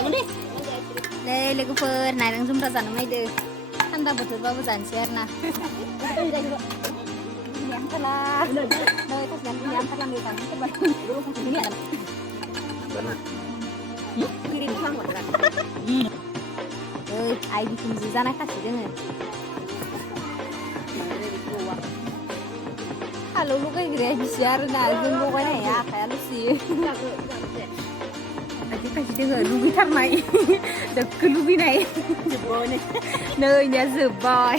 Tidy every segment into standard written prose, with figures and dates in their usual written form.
Đây logoफोर नायलां जुमब्रा जानो नायदो थान्दा बोथोरबाबो जानोसै आरोना आइ बिखुनजो जानाय खासि दोङो हालौ लगायग्राया बिसि आरोना जों लगायनो हाया आखाया लुसियो खायसे दोङो लुगैथारनाय दोखो लुगैनाय नै इनिया जोब्बाय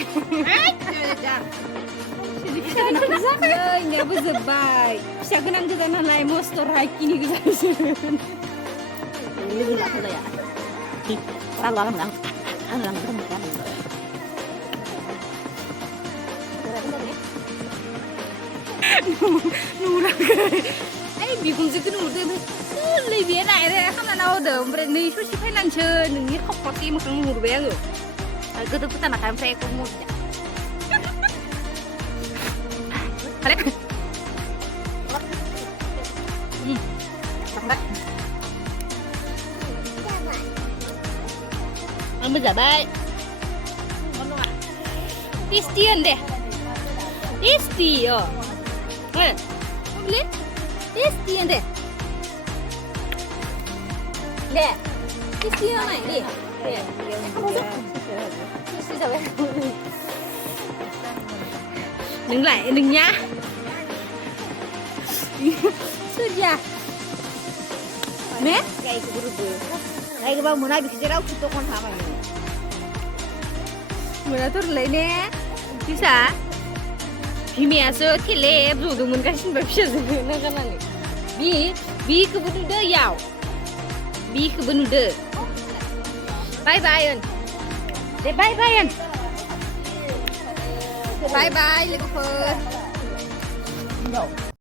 नैनियाबो जोब्बाय फिसा गोनां गोजा नालाय मस्थ' राइकिनि गोजासिन लोगो लाथालाया रां मोजां आं लांनो नुराखै ओइ बिखुनजोखौ नुदों सोरलै बे नायरे खामना होदो ओमफ्राय नै ससे फैनानैसो नोंनि खपटि मोखां नुहुरबाय आङो आरो गोदो फोथानाखै ओमफ्राय एखौ मुजिया आंबो जाबाय टेस्टि होन दे टेस्टि boleh tasty ande le tasty mana ini tasty sao vậy đừng lại đừng nhá sudah mẹ cái bau mana bisa rau kita kon sama ini mana tuh lainnya bisa बिमायासो थेलेब जदोंमोन गासिनिबो फिसाजोबो नागारनानै बिखौबो नुदो याव बिखौबो नुदो बाय बाय होन दे बाय बाय होन बाय बाय लोगोफोर